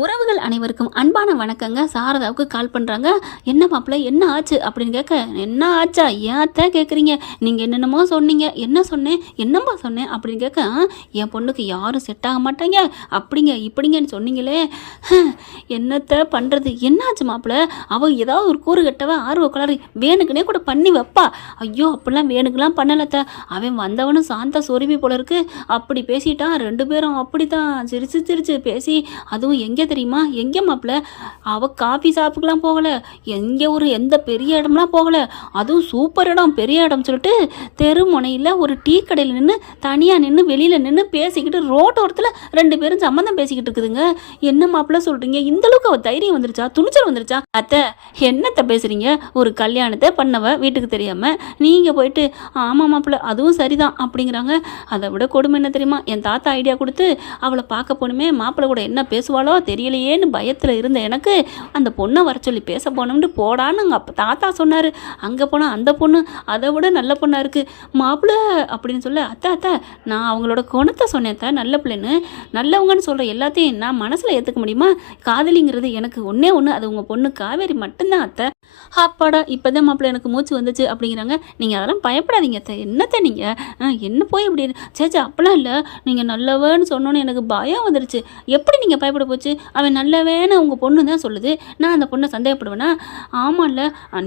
உறவுகள் அனைவருக்கும் அன்பான வணக்கங்க. சாரதாவுக்கு கால் பண்ணுறாங்க. என்ன மாப்பிள்ள என்ன ஆச்சு அப்படின்னு கேட்க, என்ன ஆச்சா ஏத்த கேட்குறீங்க, நீங்கள் என்னென்னமோ சொன்னீங்க, என்ன சொன்னேன் என்னம்மா சொன்னேன் அப்படின்னு கேட்க, என் பொண்ணுக்கு யாரும் செட் ஆக மாட்டாங்க அப்படிங்க இப்படிங்கன்னு சொன்னீங்களே, என்னத்த பண்ணுறது, என்னாச்சு மாப்பிள்ள, அவள் ஏதாவது ஒரு கூறு கட்டவ ஆர்வ கலர் வேணுக்குனே கூட பண்ணி வைப்பா. ஐயோ அப்படிலாம் வேணுக்கெல்லாம் பண்ணலத்த, அவன் வந்தவனும் சாந்த சொருவி போல இருக்கு, அப்படி பேசிட்டான். ரெண்டு பேரும் அப்படி தான் சிரிச்சு சிரிச்சு பேசி, அதுவும் எங்கே தெரியுமா, எங்கே மாப்பிள்ள, அவள் காஃபி ஷாப்புக்கெலாம் போகலை, எங்கே ஒரு எந்த பெரிய இடம்லாம் போகலை, அதுவும் சூப்பர் இடம் பெரிய இடம் சொல்லிட்டு தெரு முனையில் ஒரு டீ கடையில் நின்று தனியாக நின்று வெளியில் நின்று பேசிக்கிட்டு ரோட்டோரத்தில் ரெண்டு பேரும் சம்மந்தம் பேசிக்கிட்டு இருக்குதுங்க. என்ன மாப்பிள்ள சொல்கிறீங்க, இந்தளவுக்கு அவள் தைரியம் வந்துருச்சா, துணிச்சல் வந்துருச்சா? அத்தை என்னத்தை பேசுகிறீங்க, ஒரு கல்யாணத்தை பண்ணவ வீட்டுக்கு தெரியாமல் நீங்கள் போயிட்டு ஆமாம் மாப்பிள்ள அதுவும் சரிதான் அப்படிங்கிறாங்க. அதை விட கொடுமை என்ன தெரியுமா, என் தாத்தா ஐடியா கொடுத்து அவளை பார்க்க போகணுமே, மாப்பிள்ளை கூட என்ன பேசுவாளோ தெரியலையேன்னு பயத்தில் இருந்த எனக்கு அந்த பொண்ணை வர சொல்லி பேச போனோம்னு போடான்னு அங்கே தாத்தா சொன்னார். அங்கே போனால் அந்த பொண்ணு அதை விட நல்ல பொண்ணாக இருக்குது மாப்பிள்ளை அப்படின்னு சொல்ல, அத்தை நான் அவங்களோட குணத்தை சொன்னேன் அத்தை, நல்ல பிள்ளைன்னு, நல்லவங்கன்னு சொல்கிற எல்லாத்தையும் நான் மனசில் ஏற்றுக்க முடியுமா? காதலிங்கிறது எனக்கு ஒன்றே ஒன்று, அது உங்கள் பொண்ணு காவேரி மட்டும்தான் அத்தை. அப்பாடா இப்போதான் மாப்பிள்ளை எனக்கு மூச்சு வந்துச்சு அப்படிங்கிறாங்க. நீங்கள் அதெல்லாம் பயப்படாதீங்க அத்தை, என்னத்தை நீங்கள் என்ன போய் இப்படி சேச்சா அப்பெல்லாம் இல்லை, நீங்கள் நல்லவன்னு சொன்னோன்னு எனக்கு பயம் வந்துருச்சு. எப்படி நீங்கள் பயப்பட போச்சு, அவன் நல்லவேன்னு உங்கள் பொண்ணு தான் சொல்லுது, நான் அந்த பொண்ணை சந்தேகப்படுவேனா? ஆமாம்ல,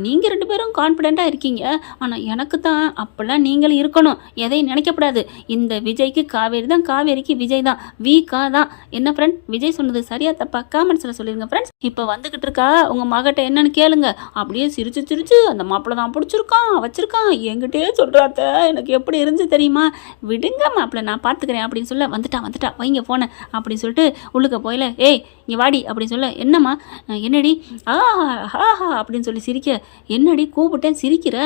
நீங்கள் ரெண்டு பேரும் கான்ஃபிடெண்ட்டாக இருக்கீங்க, ஆனால் எனக்கு தான் அப்போல்லாம் நீங்களும் இருக்கணும், எதையும் நினைக்கப்படாது. இந்த விஜய்க்கு காவேரி தான், காவேரிக்கு விஜய் தான், வீக்கா தான். என்ன ஃப்ரெண்ட், விஜய் சொன்னது சரியா தப்பா காமெண்ட்ஸில் சொல்லிடுங்க ஃப்ரெண்ட்ஸ். இப்போ வந்துக்கிட்டு இருக்கா உங்கள் மகிட்ட என்னன்னு கேளுங்க. அப்படியே சிரிச்சு சிரிச்சு அந்த மாப்பிள்ளை தான் பிடிச்சிருக்கான் வச்சிருக்கான் என்கிட்டயே சொல்கிறாத்த, எனக்கு எப்படி இருந்துச்சு தெரியுமா, விடுங்க மாப்பிள்ளை நான் பார்த்துக்கிறேன் அப்படின்னு சொல்ல, வந்துட்டா வைங்க போனேன் அப்படின்னு சொல்லிட்டு உள்ளுக்க போயில, ஏய் இங்கே வாடி அப்படின்னு சொல்ல, என்னம்மா என்னடி ஆஹா அப்படின்னு சொல்லி சிரிக்க, என்னடி கூப்பிட்டேன் சிரிக்கிற?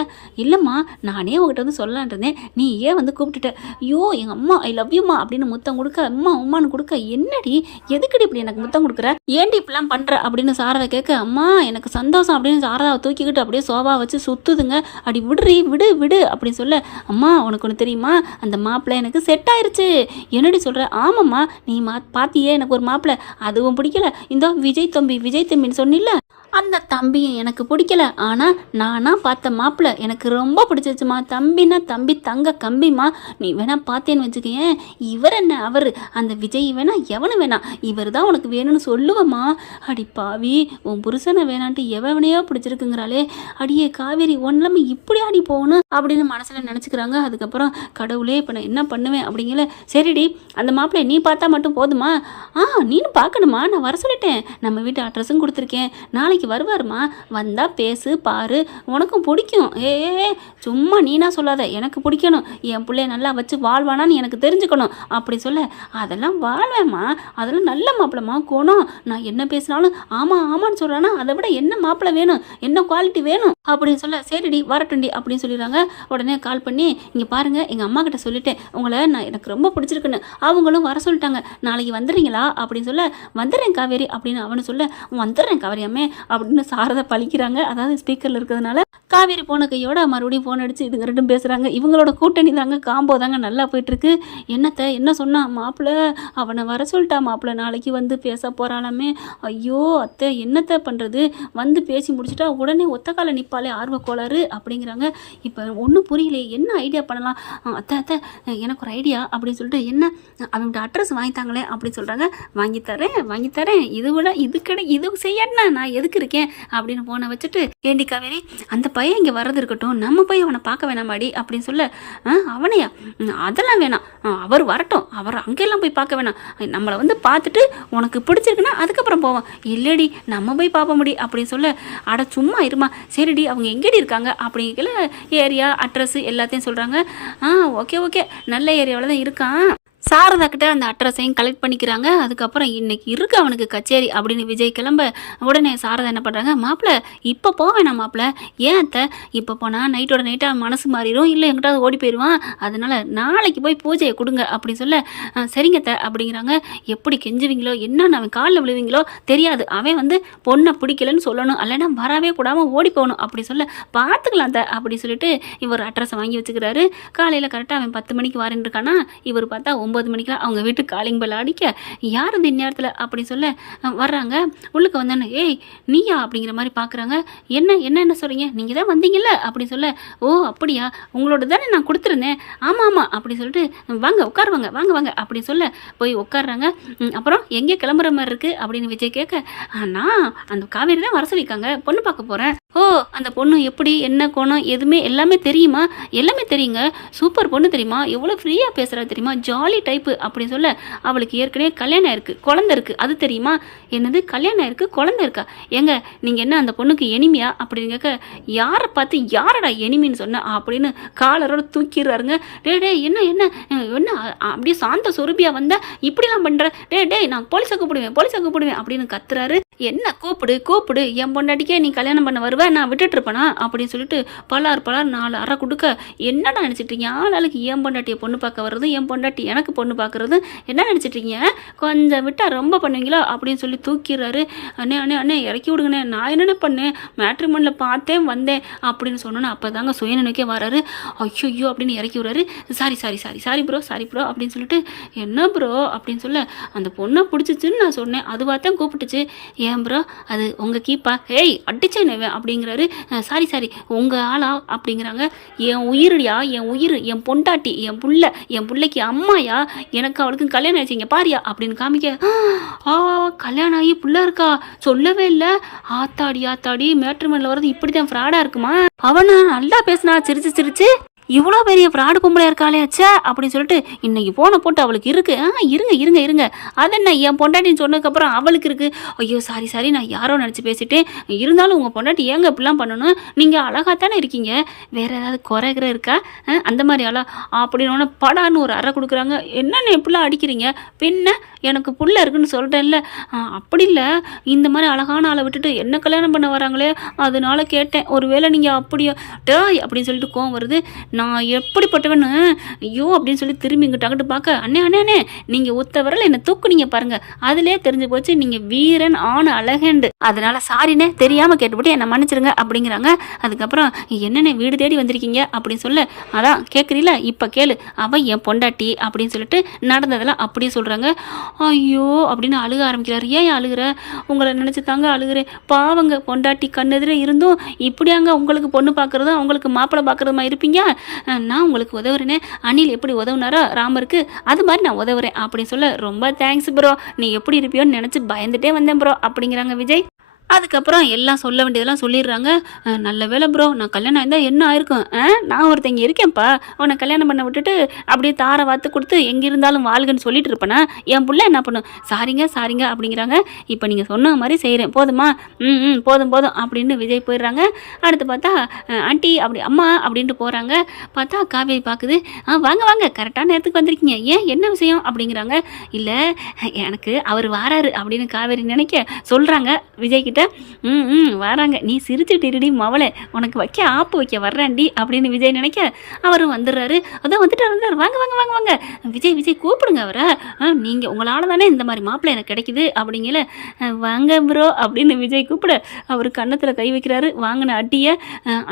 இல்லைம்மா நானே உங்ககிட்ட வந்து சொல்லலான் இருந்தேன், நீ ஏன் வந்து கூப்பிட்டுட்ட, ஐயோ எங்கள் அம்மா ஐ லவ் யூம்மா அப்படின்னு முத்தம் கொடுக்க, அம்மா உம்மான்னு கொடுக்க, என்னடி எதுக்கடி இப்படி எனக்கு முத்தம் கொடுக்குற, ஏன்டி இப்படிலாம் பண்ணுற அப்படின்னு சாரதா கேட்க, அம்மா எனக்கு சந்தோஷம் அப்படின்னு சாரதாவை தூக்கிக்கிட்டு அப்படியே சோபா வச்சு சுற்றுதுங்க. அப்படி விடுறி விடு விடு அப்படின்னு சொல்ல, அம்மா உனக்கு ஒன்று தெரியுமா, அந்த மாப்பிள்ளை எனக்கு செட் ஆயிடுச்சு. என்னடி சொல்கிற? ஆமாம்மா நீ பார்த்தியே எனக்கு ஒரு மாப்பிள்ளை, அதுவும் பிடிக்கல, இந்த விஜய் தம்பின்னு சொன்னில்ல, அந்த தம்பியும் எனக்கு பிடிக்கல, ஆனால் நானாக பார்த்த மாப்பிள்ளை எனக்கு ரொம்ப பிடிச்சிருச்சுமா, தம்பின்னா தம்பி தங்க கம்பிம்மா, நீ வேணா பார்த்தேன்னு வச்சுக்கேன், இவர் என்ன அவர் அந்த விஜய் வேணா எவனு வேணா, இவர் தான் உனக்கு வேணும்னு சொல்லுவம்மா. அடி பாவி உன் புருஷனை வேணான்ட்டு எவனையோ பிடிச்சிருக்குங்கிறாளே, அடியே காவேரி ஒன்றுமே இப்படி ஆடி போகணும் அப்படின்னு மனசில் நினச்சிக்கிறாங்க. அதுக்கப்புறம் கடவுளே இப்போ நான் என்ன பண்ணுவேன் அப்படிங்கல, சரிடி அந்த மாப்பிள்ளை நீ பார்த்தா மட்டும் போதுமா, நீனு பார்க்கணுமா, நான் வர சொல்லிட்டேன், நம்ம வீட்டு அட்ரஸும் கொடுத்துருக்கேன், நாளைக்கு வருவாருமா, வந்தால் பேசு பாரு, உனக்கும் பிடிக்கும். சும்மா நீனா சொல்லாத, எனக்கு பிடிக்கணும், என் பிள்ளைய நல்லா வச்சு வாழ்வானான்னு எனக்கு தெரிஞ்சுக்கணும் அப்படி சொல்ல, அதெல்லாம் வாழ்வேம்மா, அதெல்லாம் நல்ல மாப்பிள்ளமா குணம், நான் என்ன பேசினாலும் ஆமான்னு சொல்கிறானா, அதை விட என்ன மாப்பிள்ளை வேணும், என்ன குவாலிட்டி வேணும் அப்படின்னு சொல்ல, சரிடி வரட்டுண்டி அப்படின்னு சொல்லிடுறாங்க. உடனே கால் பண்ணி, இங்கே பாருங்கள் எங்கள் அம்மா கிட்ட சொல்லிட்டேன் உங்களை, நான் எனக்கு ரொம்ப பிடிச்சிருக்குன்னு, அவங்களும் வர சொல்லிட்டாங்க, நாளைக்கு வந்துடுறீங்களா அப்படின்னு சொல்ல, வந்துடுறேன் காவேரி அப்படின்னு அவனு சொல்ல, வந்துடுறேன் காவேரியாமே அப்படின்னு சாரதா பழிக்கிறாங்க. அதாவது ஸ்பீக்கரில் இருக்கிறதுனால காவேரி போன கையோட மறுபடியும் ஃபோன் அடித்து இதுங்க ரெண்டும் பேசுகிறாங்க. இவங்களோட கூட்டணி தாங்க, காம்போ தாங்க நல்லா போயிட்டுருக்கு. என்ன சொன்னான் மாப்பிள்ளை, அவனை வர சொல்லிட்டா மாப்பிள்ளை, நாளைக்கு வந்து பேச போகிறாளாமே. ஐயோ அத்தை என்னத்தை பண்ணுறது, வந்து பேசி முடிச்சுட்டா உடனே ஒத்த கால நிற்பாலே ஆர்வ கோளாறு அப்படிங்கிறாங்க. இப்போ ஒன்றும் புரியலையே, என்ன ஐடியா பண்ணலாம்? அத்தை எனக்கு ஒரு ஐடியா அப்படின்னு சொல்லிட்டு, என்ன அவங்கள்ட்ட அட்ரஸ் வாங்கித்தாங்களே அப்படின்னு சொல்கிறாங்க. வாங்கித்தரேன் இது விட இது செய்யணும்னா நான் எதுக்கு இருக்கேன் அப்படின்னு போனை வச்சுட்டு, ஏண்டி காவேரி அந்த பையன் இங்கே வர்றது இருக்கட்டும், நம்ம போய் அவனை பார்க்க வேணாமாடி அப்படின்னு சொல்ல, அவனையா, அதெல்லாம் வேணாம், அவர் வரட்டும், அவர் அங்கெல்லாம் போய் பார்க்க வேணாம், நம்மளை வந்து பார்த்துட்டு உனக்கு பிடிச்சிருக்குன்னா அதுக்கப்புறம் போவோம், இல்லடி நம்ம போய் பார்ப்ப முடியும் அப்படின்னு சொல்ல, அட சும்மா இருமா, சரிடி அவங்க எங்கேடி இருக்காங்க அப்படிங்கிற ஏரியா அட்ரஸ் எல்லாத்தையும் சொல்கிறாங்க. ஓகே நல்ல ஏரியாவில் தான் இருக்கான். சாரதா கிட்ட அந்த அட்ரஸையும் கலெக்ட் பண்ணிக்கிறாங்க. அதுக்கப்புறம் இன்னைக்கு இருக்கு அவனுக்கு கச்சேரி அப்படின்னு விஜய் கிளம்ப, உடனே சாரதா என்ன பண்ணுறாங்க, மாப்பிள்ளை இப்போ போவேணாம் மாப்பிள்ளை, ஏன் அத்தை இப்போ போனால் நைட்டோட நைட்டாக மனசு மாறிடும், இல்லை எங்கிட்டாவது ஓடி போயிடுவான், அதனால் நாளைக்கு போய் பூஜையை கொடுங்க அப்படின்னு சொல்ல, சரிங்க அத்தை அப்படிங்கிறாங்க. எப்படி கெஞ்சுவீங்களோ என்னன்னு அவன் காலில் விழுவீங்களோ தெரியாது, அவன் வந்து பொண்ணை பிடிக்கலன்னு சொல்லணும், இல்லைன்னா வரவே கூடாமல் ஓடி போகணும் அப்படி சொல்ல, பார்த்துக்கலாம் அத்தை அப்படி சொல்லிட்டு இவர் அட்ரஸை வாங்கி வச்சுக்கிறாரு. காலையில் கரெக்டாக அவன் 10 மணிக்கு வரேன்னு இருக்கானா, இவர் பார்த்தா 9 9 மணிக்கெலாம் அவங்க வீட்டுக்கு காலிங் பெல் அடிக்க யார் இந்த இந்நேரத்தில் அப்படி சொல்ல வர்றாங்க. உள்ளுக்கு வந்தானே ஏய் நீயா அப்படிங்கிற மாதிரி பார்க்குறாங்க. என்ன சொல்கிறீங்க, நீங்கள் தான் வந்தீங்கல்ல அப்படி சொல்ல ஓ அப்படியா உங்களோட தானே நான் கொடுத்துருந்தேன், ஆமாம் அப்படி சொல்லிட்டு வாங்க உட்காருவாங்க வாங்க அப்படி சொல்ல போய் உட்காடுறாங்க. அப்புறம் எங்கே கிளம்புற மாதிரி இருக்குது அப்படின்னு விஜய் கேட்க நான் அந்த காவேரி தான் வர சொல்லியிருக்காங்க, பொண்ணு பார்க்க போகிறேன். ஓ அந்த பொண்ணு எப்படி என்ன கோணம் எதுவுமே எல்லாமே தெரியுமா, எல்லாமே தெரியுங்க, சூப்பர் பொண்ணு தெரியுமா, எவ்வளோ ஃப்ரீயாக பேசுகிறா தெரியுமா, ஜாலி டைப்பு அப்படின்னு சொல்ல அவளுக்கு ஏற்கனவே கல்யாணம் இருக்குது குழந்தை இருக்குது அது தெரியுமா, என்னது கல்யாணம் இருக்குது குழந்தை இருக்கா, ஏங்க நீங்கள் என்ன அந்த பொண்ணுக்கு எனிமையா அப்படின்னு கேட்க யாரை பார்த்து யாரடா எனிமின்னு சொன்ன அப்படின்னு காலரோட தூக்கிடுறாருங்க. டே என்ன அப்படியே சாந்த சொருபியாக வந்த இப்படிலாம் பண்ணுற, டே நான் போலீஸை கூப்பிடுவேன் அப்படின்னு கத்துறாரு. என்ன கூப்பிடு என் பொண்டாட்டிக்கே நீ கல்யாணம் பண்ண வருவ நான் விட்டுட்டு இருப்பேனா அப்படின்னு சொல்லிட்டு பலார் 4 அறை கொடுக்க என்னடா நினச்சிட்ருக்கீங்க ஆளாளுக்கு என் பொண்டாட்டியை பொண்ணு பார்க்க வர்றது என் பொண்டாட்டி எனக்கு பொண்ணு பார்க்குறது என்ன நினச்சிட்ருக்கீங்க, கொஞ்சம் விட்டால் ரொம்ப பண்ணுவீங்களா அப்படின்னு சொல்லி தூக்கிடுறாரு. அண்ணே இறக்கி விடுங்கண்ணே, நான் என்னென்ன பண்ணேன் மேட்ரிமோனியில் பார்த்தேன் வந்தேன் அப்படின்னு சொன்னோன்னே அப்போ தாங்க சுயநினைக்கே வராரு. ஐயோ அப்படின்னு இறக்கி விடுறாரு. சாரி ப்ரோ அப்படின்னு சொல்லிட்டு என்ன ப்ரோ அப்படின்னு சொல்ல அந்த பொண்ணை பிடிச்சிச்சுன்னு நான் சொன்னேன் அதுவாக தான் கூப்பிட்டுச்சு, ஏன் ப்ரோ அது உங்கள் கீப்பா, ஏய் அடிச்சேன் அப்படிங்கிறாரு. சாரி உங்கள் ஆளா அப்படிங்கிறாங்க. என் உயிரியா என் உயிர் என் பொண்டாட்டி என் பிள்ளைக்கு அம்மாயா, எனக்கு அவளுக்கு கல்யாணம் ஆச்சுங்க பாரியா அப்படின்னு காமிக்க கல்யாணம் ஆகி புள்ள இருக்கா சொல்லவே இல்லை, ஆத்தாடி மேட்ரிமோனியில் வர்றது இப்படி தான் ஃப்ராடாக இருக்குமா, அவனை நல்லா பேசினா சிரிச்சு இவ்வளோ பெரிய ஃப்ராடு பொம்பளையா இருக்காளே அச்சா அப்படின்னு சொல்லிட்டு இன்னைக்கு போன போட்டு அவளுக்கு இருக்கு. இருங்க அதென்ன என் பொண்டாட்டின்னு சொன்னதுக்கப்புறம் அவளுக்கு இருக்கு. ஐயோ சாரி நான் யாரோ நினச்சி பேசிட்டேன், இருந்தாலும் உங்கள் பொண்டாட்டி ஏங்க இப்படிலாம் பண்ணணும், நீங்கள் அழகாத்தானே இருக்கீங்க, வேற ஏதாவது குறைகிற இருக்கா அந்த மாதிரி ஆளா அப்படின்னு படான்னு ஒரு அறை கொடுக்குறாங்க. என்னென்ன இப்படிலாம் அடிக்கிறீங்க, பின்ன எனக்கு புள்ள இருக்குன்னு சொல்லிட்டேன்ல, அப்படி இல்லை இந்த மாதிரி அழகான ஆளை விட்டுட்டு என்ன கல்யாணம் பண்ண வராங்களே அதனால கேட்டேன், ஒருவேளை நீங்கள் அப்படியோ டேய் அப்படின்னு சொல்லிட்டு கோவம் வருது. நான் எப்படிப்பட்டவன்னு ஐயோ அப்படின்னு சொல்லி திரும்பி இங்கிட்ட அங்கிட்டு பார்க்க அண்ணே நீங்கள் ஒத்த வரல என்னை தூக்குனீங்க பாருங்க, அதிலே தெரிஞ்சு போச்சு நீங்கள் வீரன் ஆண் அழகண்டு, அதனால சாரினே தெரியாமல் கேட்டுவிட்டு என்னை மன்னிச்சிருங்க அப்படிங்கிறாங்க. அதுக்கப்புறம் என்னென்ன வீடு தேடி வந்திருக்கீங்க அப்படின்னு சொல்ல அதான் கேட்குறீல இப்போ கேளு, அவன் என் பொண்டாட்டி அப்படின்னு சொல்லிட்டு நடந்ததெல்லாம் அப்படியே சொல்கிறாங்க. ஐயோ அப்படின்னு அழுக ஆரம்பிக்கிறாரு. ஏன் அழுகிற, உங்களை நினச்சி தாங்க அழுகிறேன், பாவங்க பொண்டாட்டி கண்ணெதிர இருந்தும் இப்படியாங்க உங்களுக்கு பொண்ணு பார்க்குறதும் அவங்களுக்கு மாப்பிள்ளை பார்க்குறதுமா இருப்பீங்க, நான் உங்களுக்கு உதவுறேனே, அணில் எப்படி உதவுனாரோ ராமருக்கு அது மாதிரி நான் உதவுறேன் அப்படின்னு சொல்ல ரொம்ப தேங்க்ஸ் ப்ரோ, நீ எப்படி இருப்பியோன்னு நினச்சி பயந்துட்டே வந்தேன் ப்ரோ அப்படிங்கிறாங்க விஜய். அதுக்கப்புறம் எல்லாம் சொல்ல வேண்டியதெல்லாம் சொல்லிடுறாங்க. நல்ல வேலை ப்ரோ, நான் கல்யாணம் இருந்தால் என்ன ஆயிருக்கும், நான் ஒருத்தங்க இருக்கேன்ப்பா, உன்னை கல்யாணம் பண்ண விட்டுட்டு அப்படியே தாரை வாத்து கொடுத்து எங்கே இருந்தாலும் வாழ்கன்னு சொல்லிட்டு இருப்பேனா, என் பிள்ளை என்ன பண்ணும், சாரிங்க அப்படிங்கிறாங்க. இப்போ நீங்கள் சொன்ன மாதிரி செய்கிறேன் போதுமா, போதும் அப்படின்னு விஜய் போயிடுறாங்க. அடுத்து பார்த்தா ஆண்டி அப்படி அம்மா அப்படின்ட்டு போகிறாங்க. பார்த்தா காவேரி பார்க்குது. வாங்க கரெக்டான நேரத்துக்கு வந்திருக்கீங்க, ஏன் என்ன விஷயம் அப்படிங்கிறாங்க. இல்லை எனக்கு அவர் வாராரு அப்படின்னு காவேரி நினைக்க சொல்கிறாங்க விஜய்கிட்ட. வராங்க, நீ சிரிச்சுட்டிருடி மவளை, உனக்கு ஆப்பு வைக்க வர்றாண்டி அப்படின்னு விஜய் நினைக்க அவரும் வந்துடுறாரு. அதான் வந்துட்டாரு, வாங்க விஜய் கூப்பிடுங்க அவரை, நீங்கள் உங்களால் தானே இந்த மாதிரி மாப்பிள்ளை எனக்கு கிடைக்குது அப்படிங்கல, வாங்க ப்ரோ அப்படின்னு விஜய் கூப்பிட அவர் கன்னத்தில் கை வைக்கிறாரு. வாங்கின அட்டியை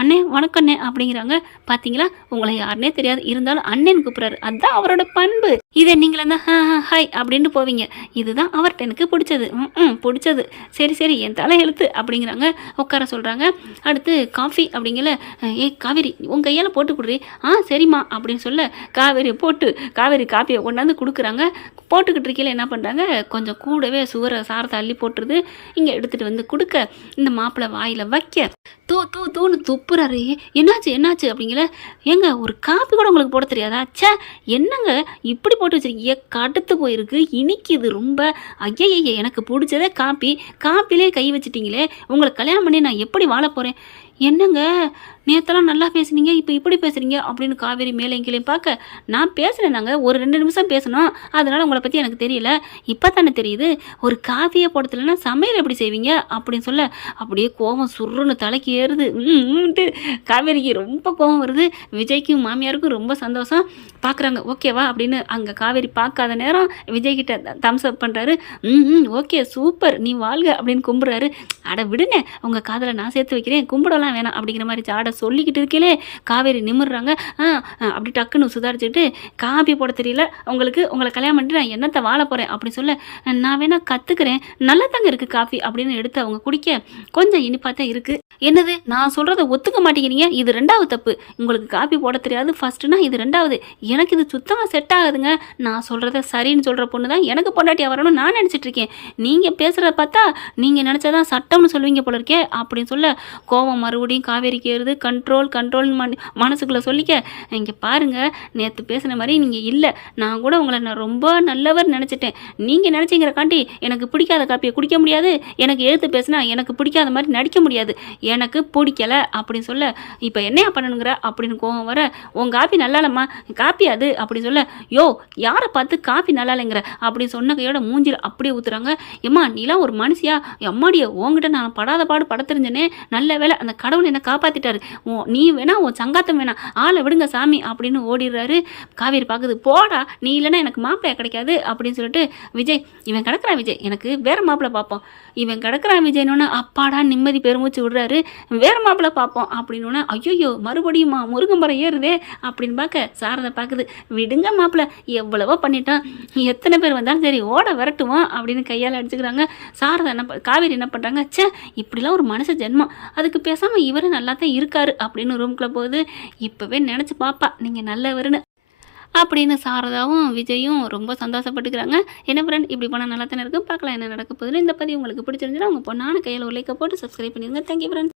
அண்ணே வணக்கம் அண்ணே அப்படிங்கிறாங்க. பார்த்தீங்களா உங்களை யாருன்னே தெரியாது, இருந்தாலும் அண்ணன் கூப்பிட்றாரு, அதுதான் அவரோட பண்பு. இதை நீங்களே தான் ஹாய் அப்படின்ட்டு போவீங்க, இதுதான் அவர்கிட்ட எனக்கு பிடிச்சது. சரி என் தலை எழுத்து அப்படிங்கிறாங்க. உட்கார சொல்கிறாங்க. அடுத்து காஃபி அப்படிங்கல, காவேரி உங்கள் கையால் போட்டு கொடுறி, சரிம்மா அப்படின்னு சொல்ல காவேரி காப்பியை கொண்டாந்து கொடுக்குறாங்க. போட்டுக்கிட்டு இருக்கையில் என்ன பண்ணுறாங்க, கொஞ்சம் கூடவே சாரத்தை அள்ளி போட்டுருது. இங்கே எடுத்துகிட்டு வந்து கொடுக்க இந்த மாப்பிள்ளை வாயில் வைக்க தூன்னு துப்புறாரு. என்னாச்சு அப்படிங்கல, ஏங்க ஒரு காப்பி கூட உங்களுக்கு போட தெரியாதா, ச்சே என்னங்க இப்படி போட்டு வச்சிருக்கீங்க, கடுத்து போயிருக்கு, இனிக்குது ரொம்ப, ஐயய்ய எனக்கு பிடிச்சதே காப்பிலே கை வச்சிட்டிங்களே, உங்களை கல்யாணம் பண்ணி நான் எப்படி வாழ போகிறேன், என்னங்க நேற்றெல்லாம் நல்லா பேசுனீங்க இப்போ இப்படி பேசுகிறீங்க அப்படின்னு காவேரி மேலே கீழேயும் பார்க்க, நான் பேசுகிறேன் ஒரு 2 நிமிஷம் பேசணும், அதனால் உங்களை பற்றி எனக்கு தெரியல, இப்போ தானே தெரியுது, ஒரு காஃபியை போடுறதுலன்னா சமையல் எப்படி செய்வீங்க அப்படின்னு சொல்ல அப்படியே கோபம் சுருன்னு தலைக்கு ஏறுது. காவேரிக்கு ரொம்ப கோபம் வருது. விஜய்க்கும் மாமியாருக்கும் ரொம்ப சந்தோஷம். பார்க்குறாங்க ஓகேவா அப்படின்னு. அங்கே காவேரி பார்க்காத நேரம் விஜய்கிட்ட தம்ஸ் அப் பண்ணுறாரு. ஓகே சூப்பர் நீ வாழ்க அப்படின்னு கும்பிட்றாரு. அட விடுங்க உங்கள் காதலை நான் சேர்த்து வைக்கிறேன், கும்பிடலாம் அதெல்லாம் வேணாம் அப்படிங்கிற மாதிரி ஜாடை சொல்லிக்கிட்டு இருக்கலே காவேரி நிமிர்றாங்க. அப்படி டக்குன்னு சுதாரிச்சுக்கிட்டு, காப்பி போட தெரியல உங்களுக்கு, உங்களை கல்யாணம் பண்ணிட்டு நான் என்னத்தை வாழ போகிறேன் அப்படின்னு சொல்ல, நான் வேணா கற்றுக்கிறேன், நல்லா தாங்க இருக்குது காஃபி அப்படின்னு எடுத்து அவங்க குடிக்க கொஞ்சம் இனிப்பாக தான் இருக்குது. என்னது நான் சொல்கிறத ஒத்துக்க மாட்டேங்கிறீங்க, இது 2வது தப்பு. உங்களுக்கு காப்பி போட தெரியாது ஃபஸ்ட்டுனா, இது 2வது. எனக்கு இது சுத்தமாக செட் ஆகுதுங்க. நான் சொல்கிறத சரின்னு சொல்கிற பொண்ணு தான் எனக்கு பொண்டாட்டியாக வரணும்னு நான் நினச்சிட்டு இருக்கேன். நீங்கள் பேசுகிறத பார்த்தா நீங்கள் நினச்சாதான் சட்டம்னு சொல்லுவீங்க போல இருக்கே அப்படின்னு சொல்ல, கோவம் மறுபடியும் காவேரிக்கு ஏறுது. கண்ட்ரோல் கண்ட்ரோல்னு மனசுக்குள்ளே சொல்லிக்க, இங்கே பாருங்கள், நேற்று பேசின மாதிரி நீங்கள் இல்லை. நான் கூட உங்களை நான் ரொம்ப நல்லவர் நினச்சிட்டேன். நீங்கள் நினச்சிங்கிறக்காண்டி எனக்கு பிடிக்காத காப்பியை குடிக்க முடியாது, எனக்கு எழுத்து பேசினா எனக்கு பிடிக்காத மாதிரி நடிக்க முடியாது. எனக்கு பிடிக்கலை அப்படின்னு சொல்ல, இப்போ என்னையா பண்ணணுங்கிற அப்படின்னு கோவம் வர, உன் காப்பி நல்லா இல்லைம்மா, காப்பி அது அப்படின்னு சொல்ல, யோ யாரை பார்த்து காப்பி நல்லா இல்லைங்கிற அப்படின்னு சொன்ன கையோட மூஞ்சில் அப்படியே ஊற்றுறாங்க. ஏம்மா நீலாம் ஒரு மனுஷியா, அம்மாடியை உங்ககிட்ட நான் படாத பாடு பட தெரிஞ்சனே, நல்ல வேலை அந்த கடவுள் என்னை காப்பாற்றிட்டாரு. நீ வேணா உன் சங்காத்தம் வேணா, ஆளை விடுங்க சாமி அப்படின்னு ஓடிடுறாரு. காவேரி பார்க்குது, போடா நீ இல்லைன்னா எனக்கு மாப்பிள்ளையா கிடைக்காது அப்படின்னு சொல்லிட்டு, விஜய் இவன் கிடக்குறான், விஜய் எனக்கு வேறு மாப்பிள்ளை பார்ப்போம், இவன் கிடக்குறான் விஜய்னு அப்பாடா நிம்மதி பெருமூச்சு விடுறாரு. வேறு மாப்பிள்ளை பார்ப்போம் அப்படின்னு, ஐயோ மறுபடியுமா முருங்கம்பரம் ஏறுதே அப்படின்னு பார்க்க சாரதை பார்க்குது. விடுங்க மாப்பிள்ளை எவ்வளவோ பண்ணிட்டான், எத்தனை பேர் வந்தாலும் சரி ஓட விரட்டுவான் அப்படின்னு கையால் அடிச்சுக்கிறாங்க. சாரதை காவேரி என்ன பண்ணுறாங்க, சே இப்படிலாம் ஒரு மனுஷ ஜென்மம், அதுக்கு பேசாமல் இவரு நல்லா தான் இருக்காரு அப்படின்னு ரூம்குள்ளே போகுது. இப்போவே நினச்சி பாப்பா நீங்கள் நல்லவருன்னு அப்படின்னு சாரதாவும் விஜயும் ரொம்ப சந்தோஷப்பட்டுக்கிறாங்க. என்ன ஃப்ரெண்ட் இப்படி போனால் நல்லா தானே இருக்கும், பார்க்கலாம் என்ன நடக்க போகுதுன்னு. இந்த பதிவு உங்களுக்கு பிடிச்சிருந்துச்சுன்னா உங்கள் பொண்ணான கையில் ஒரு லைக்கை போட்டு சப்ஸ்கிரைப் பண்ணிடுங்க. Thank you friend.